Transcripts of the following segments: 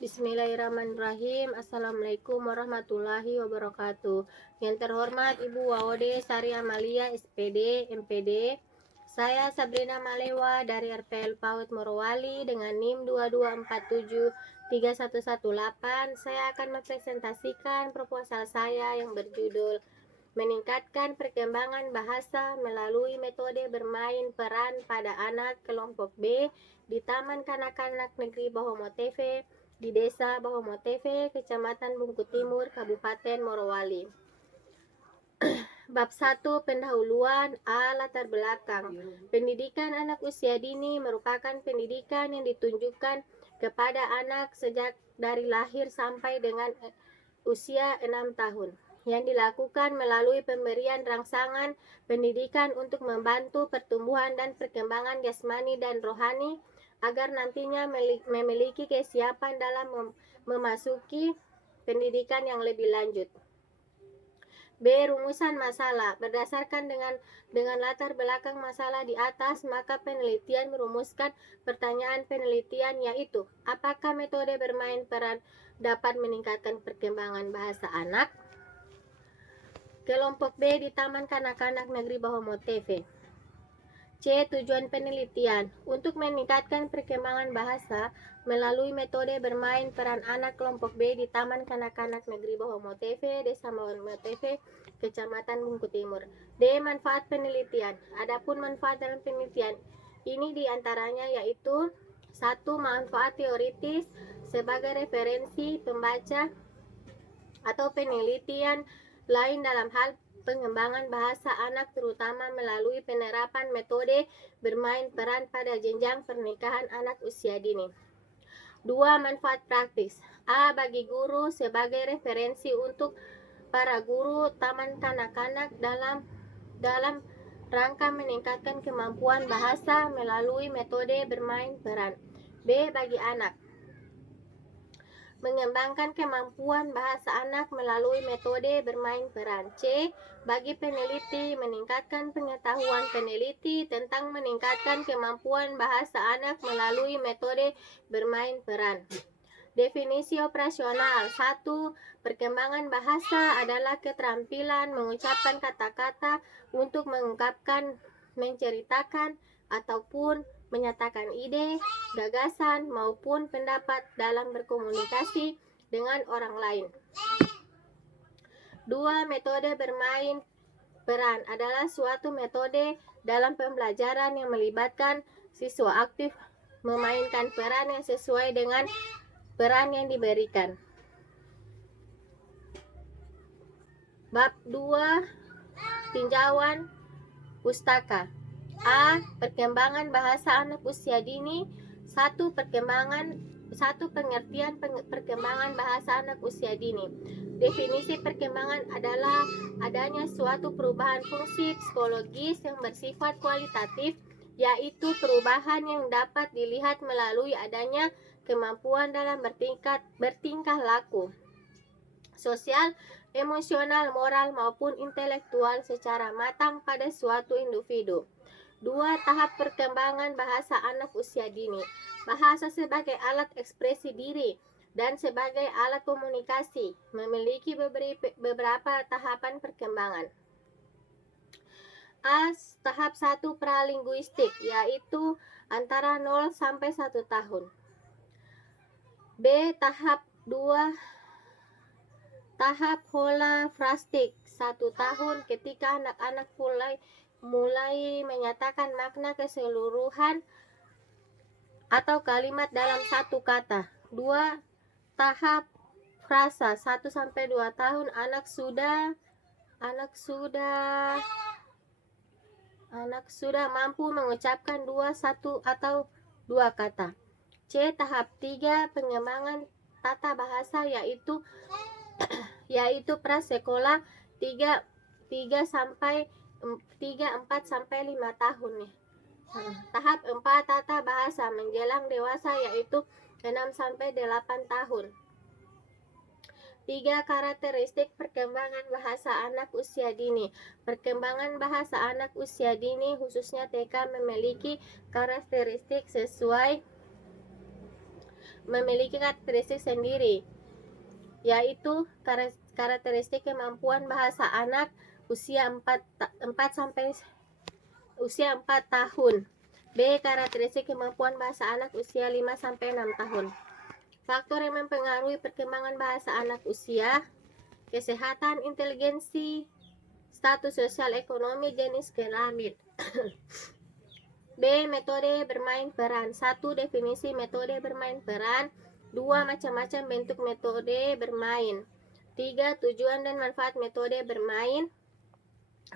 Bismillahirrahmanirrahim. Assalamualaikum warahmatullahi wabarakatuh. Yang terhormat Ibu Wawode Sari Amalia SPD MPD. Saya Sabrina Malewa dari RPL PAUD Morowali dengan NIM 22473118. Saya akan mempresentasikan proposal saya yang berjudul meningkatkan perkembangan bahasa melalui metode bermain peran pada anak kelompok B di Taman Kanak-kanak Negeri Bahomoteve di Desa Bahomoteve, Kecamatan Bungku Timur, Kabupaten Morowali. Bab 1. Pendahuluan. Latar belakang. Pendidikan anak usia dini merupakan pendidikan yang ditunjukkan kepada anak sejak dari lahir sampai dengan usia 6 tahun, yang dilakukan melalui pemberian rangsangan pendidikan untuk membantu pertumbuhan dan perkembangan jasmani dan rohani agar nantinya memiliki kesiapan dalam memasuki pendidikan yang lebih lanjut. B. Rumusan masalah. Berdasarkan dengan latar belakang masalah di atas, maka penelitian merumuskan pertanyaan penelitian, yaitu apakah metode bermain peran dapat meningkatkan perkembangan bahasa anak kelompok B di Taman Kanak-kanak Negeri Bahomoteve. C. Tujuan penelitian. Untuk meningkatkan perkembangan bahasa melalui metode bermain peran anak kelompok B di Taman Kanak-kanak Negeri Bahomoteve, Desa Bahomoteve, Kecamatan Bungku Timur. D. Manfaat penelitian. Adapun manfaat dalam penelitian ini diantaranya yaitu 1. Manfaat teoritis sebagai referensi pembaca atau penelitian lain dalam hal pengembangan bahasa anak, terutama melalui penerapan metode bermain peran pada jenjang pernikahan anak usia dini. 2. Manfaat praktis. Bagi guru sebagai referensi untuk para guru taman kanak-kanak dalam rangka meningkatkan kemampuan bahasa melalui metode bermain peran. B. Bagi anak, mengembangkan kemampuan bahasa anak melalui metode bermain peran. C. Bagi peneliti, meningkatkan pengetahuan peneliti tentang meningkatkan kemampuan bahasa anak melalui metode bermain peran. Definisi operasional. 1. Perkembangan bahasa adalah keterampilan mengucapkan kata-kata untuk mengungkapkan, menceritakan, ataupun menyatakan ide, gagasan, maupun pendapat dalam berkomunikasi dengan orang lain. 2. Metode bermain peran adalah suatu metode dalam pembelajaran yang melibatkan siswa aktif memainkan peran yang sesuai dengan peran yang diberikan. Bab 2. Tinjauan pustaka. Perkembangan bahasa anak usia dini. 1. Pengertian perkembangan bahasa anak usia dini. Definisi perkembangan adalah adanya suatu perubahan fungsi psikologis yang bersifat kualitatif, yaitu perubahan yang dapat dilihat melalui adanya kemampuan dalam bertingkah laku, sosial, emosional, moral, maupun intelektual secara matang pada suatu individu. 2. Tahap perkembangan bahasa anak usia dini. Bahasa sebagai alat ekspresi diri dan sebagai alat komunikasi memiliki beberapa tahapan perkembangan. Tahap 1 pralinguistik, yaitu antara 0 sampai 1 tahun. B. Tahap 2 tahap holafrastik, 1 tahun, ketika anak-anak mulai menyatakan makna keseluruhan atau kalimat dalam satu kata. 2. Tahap frasa, 1 sampai 2 tahun, anak sudah mampu mengucapkan 1 atau 2 kata. C. Tahap 3 pengembangan tata bahasa, yaitu prasekolah 3 4 sampai 5 tahun nih. Tahap 4 tata bahasa menjelang dewasa, yaitu 6 sampai 8 tahun. 3. Karakteristik perkembangan bahasa anak usia dini. Perkembangan bahasa anak usia dini khususnya TK memiliki karakteristik sesuai memiliki karakteristik sendiri, yaitu karakteristik kemampuan bahasa anak usia 4 tahun. B. Karakteristik kemampuan bahasa anak usia 5-6 tahun. Faktor yang mempengaruhi perkembangan bahasa anak usia: kesehatan, inteligensi, status sosial ekonomi, jenis kelamin. B. Metode bermain peran. 1. Definisi metode bermain peran. 2. Macam-macam bentuk metode bermain. 3. Tujuan dan manfaat metode bermain.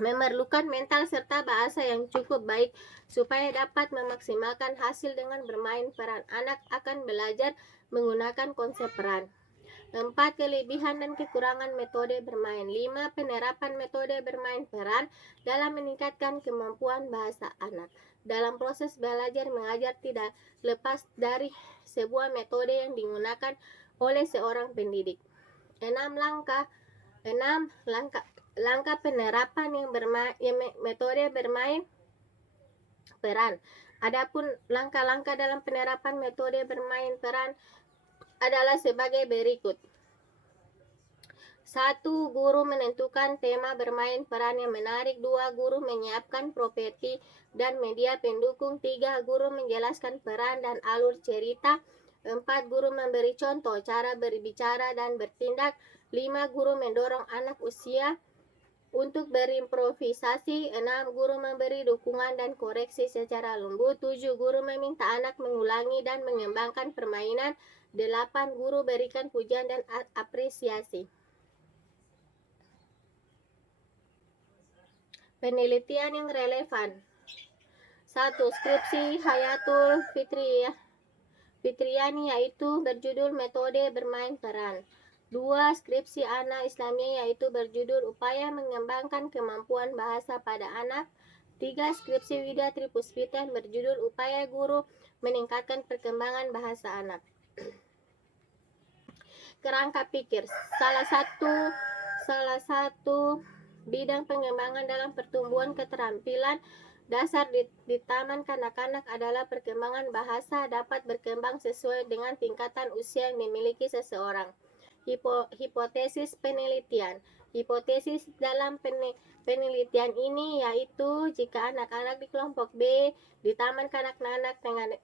Memerlukan mental serta bahasa yang cukup baik supaya dapat memaksimalkan hasil dengan bermain peran. Anak akan belajar menggunakan konsep peran. 4. Kelebihan dan kekurangan metode bermain. 5. Penerapan metode bermain peran dalam meningkatkan kemampuan bahasa anak. Dalam proses belajar mengajar tidak lepas dari sebuah metode yang digunakan oleh seorang pendidik. 6 langkah penerapan metode bermain peran. Adapun langkah-langkah dalam penerapan metode bermain peran adalah sebagai berikut. 1. Guru menentukan tema bermain peran yang menarik. 2. Guru menyiapkan properti dan media pendukung. 3. Guru menjelaskan peran dan alur cerita. 4. Guru memberi contoh cara berbicara dan bertindak. 5. Guru mendorong anak usia untuk berimprovisasi. 6. Guru memberi dukungan dan koreksi secara lembut. 7. Guru meminta anak mengulangi dan mengembangkan permainan. 8. Guru berikan pujian dan apresiasi. Penelitian yang relevan. 1. Skripsi Hayatul Fitriani yaitu berjudul Metode Bermain Peran. 2. Skripsi Ana Islamiyah yaitu berjudul Upaya Mengembangkan Kemampuan Bahasa pada Anak. 3. Skripsi Widya Tripuspita berjudul Upaya Guru Meningkatkan Perkembangan Bahasa Anak. Kerangka pikir. Salah satu bidang pengembangan dalam pertumbuhan keterampilan dasar di taman kanak-kanak adalah perkembangan bahasa dapat berkembang sesuai dengan tingkatan usia yang dimiliki seseorang. Hipotesis penelitian. Hipotesis dalam penelitian ini yaitu jika anak-anak di kelompok B di Taman Kanak-kanak dengan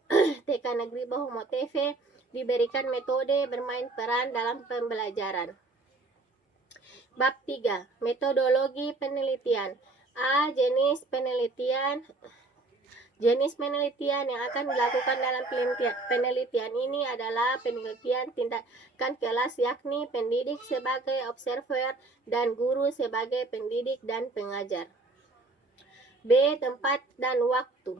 TK Negeri Bahomoteve diberikan metode bermain peran dalam pembelajaran. Bab 3. Metodologi penelitian. A. Jenis penelitian yang akan dilakukan dalam penelitian ini adalah penelitian tindakan kelas, yakni pendidik sebagai observer dan guru sebagai pendidik dan pengajar. B. Tempat dan waktu.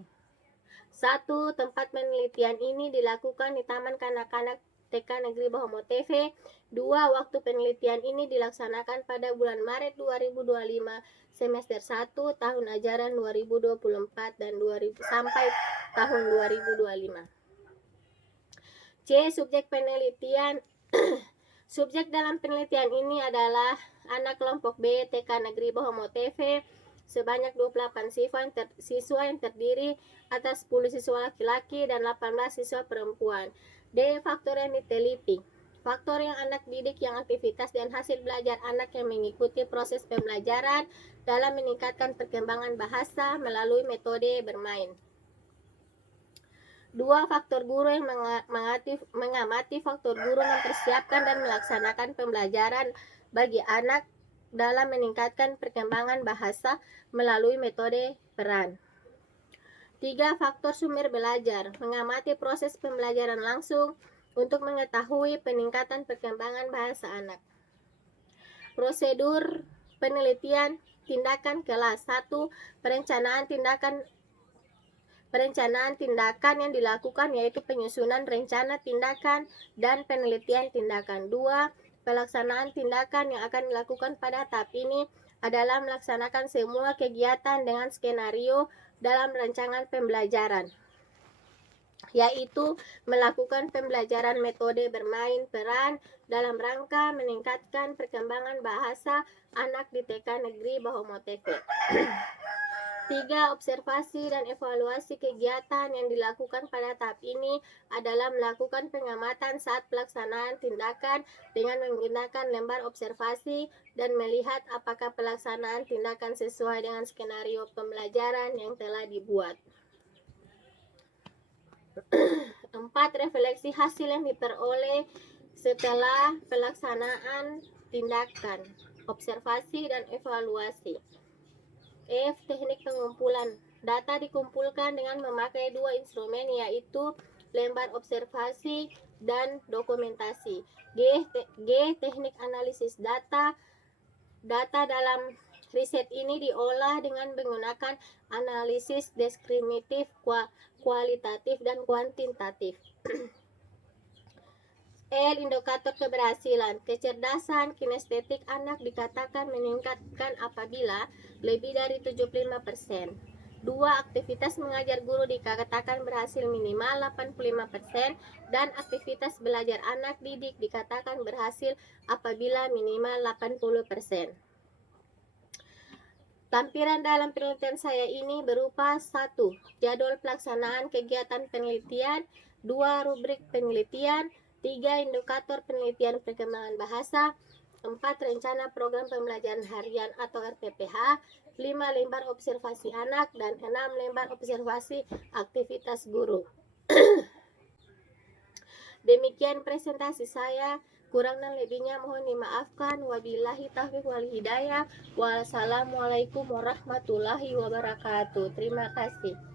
1. Tempat penelitian ini dilakukan di Taman Kanak-kanak TK Negeri Bahomoteve. 2. Waktu penelitian ini dilaksanakan pada bulan Maret 2025 semester 1 tahun ajaran 2024 dan sampai tahun 2025. C. Subjek penelitian. Subjek dalam penelitian ini adalah anak kelompok B TK Negeri Bahomoteve sebanyak 28 siswa yang terdiri atas 10 siswa laki-laki dan 18 siswa perempuan. D. Faktor yang diteliti. Faktor yang anak didik yang aktivitas dan hasil belajar anak yang mengikuti proses pembelajaran dalam meningkatkan perkembangan bahasa melalui metode bermain. 2. Faktor guru yang mengamati faktor guru mempersiapkan dan melaksanakan pembelajaran bagi anak dalam meningkatkan perkembangan bahasa melalui metode peran. 3. Faktor sumber belajar, mengamati proses pembelajaran langsung untuk mengetahui peningkatan perkembangan bahasa anak. Prosedur penelitian tindakan kelas. 1. Perencanaan tindakan yang dilakukan yaitu penyusunan rencana tindakan dan penelitian tindakan. 2. Pelaksanaan tindakan yang akan dilakukan pada tahap ini adalah melaksanakan semua kegiatan dengan skenario dalam rancangan pembelajaran, yaitu melakukan pembelajaran metode bermain peran dalam rangka meningkatkan perkembangan bahasa anak di TK Negeri Bahomoteve. 3. Observasi dan evaluasi kegiatan yang dilakukan pada tahap ini adalah melakukan pengamatan saat pelaksanaan tindakan dengan menggunakan lembar observasi dan melihat apakah pelaksanaan tindakan sesuai dengan skenario pembelajaran yang telah dibuat. 4. Refleksi hasil yang diperoleh setelah pelaksanaan tindakan, observasi dan evaluasi. F. Teknik pengumpulan. Data dikumpulkan dengan memakai dua instrumen, yaitu lembar observasi dan dokumentasi. G. Teknik analisis data. Data dalam riset ini diolah dengan menggunakan analisis deskriptif, kualitatif, dan kuantitatif. L. Indikator keberhasilan. Kecerdasan kinestetik anak dikatakan meningkatkan apabila lebih dari 75%. 2. Aktivitas mengajar guru dikatakan berhasil minimal 85% dan aktivitas belajar anak didik dikatakan berhasil apabila minimal 80%. Tampilan dalam penelitian saya ini berupa 1. Jadwal pelaksanaan kegiatan penelitian, 2. Rubrik penelitian, 3. Indikator penelitian perkembangan bahasa, 4. Rencana program pembelajaran harian atau RPPH, 5. Lembar observasi anak, dan 6. Lembar observasi aktivitas guru. Demikian presentasi saya. Kurang dan lebihnya mohon dimaafkan. Wabillahi taufiq wal hidayah. Wassalamualaikum warahmatullahi wabarakatuh. Terima kasih.